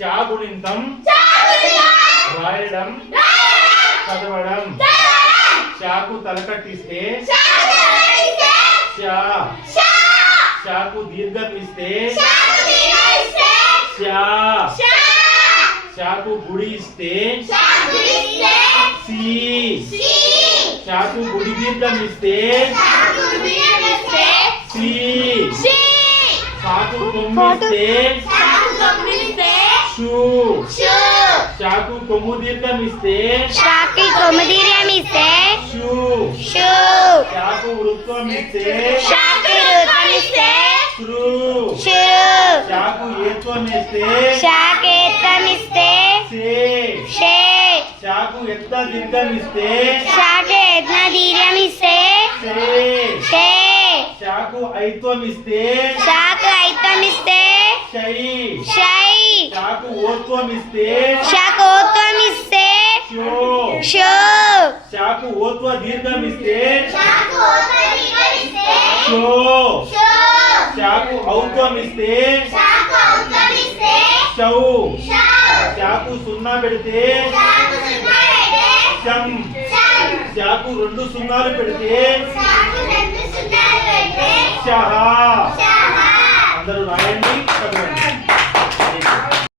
షా గుణింతం రాయడం చదవడం. షాకు తలకట్టిస్తే షా. షాకు దీర్ఘం ఇస్తే షా. షాకు గుడి ఇస్తే సి. షాకు గుడి దీర్ఘం ఇస్తే సి. షాకు కొమ్మిస్తే షూ. షాకు కొమ్ము దీర్ఘం ఇస్తే షూ. షాకు వృత్తం ఇస్తే శ్రు. షాకు ఏత్వం ఇస్తే షే. షాకు ఎత్త దీర్ఘం ఇస్తే షే. షాకు ఐత్వం ఇస్తే షై. షాకు ఓత్వం ఇస్తే షో. షాకు ఓత్వ దీర్ఘం ఇస్తే షో. షాకు ఔత్వం ఇస్తే షౌ. షాకు సున్నా పెడితే షం. షాకు 2 సున్నాలు పెడితే షహా. అందరూ రాయండి.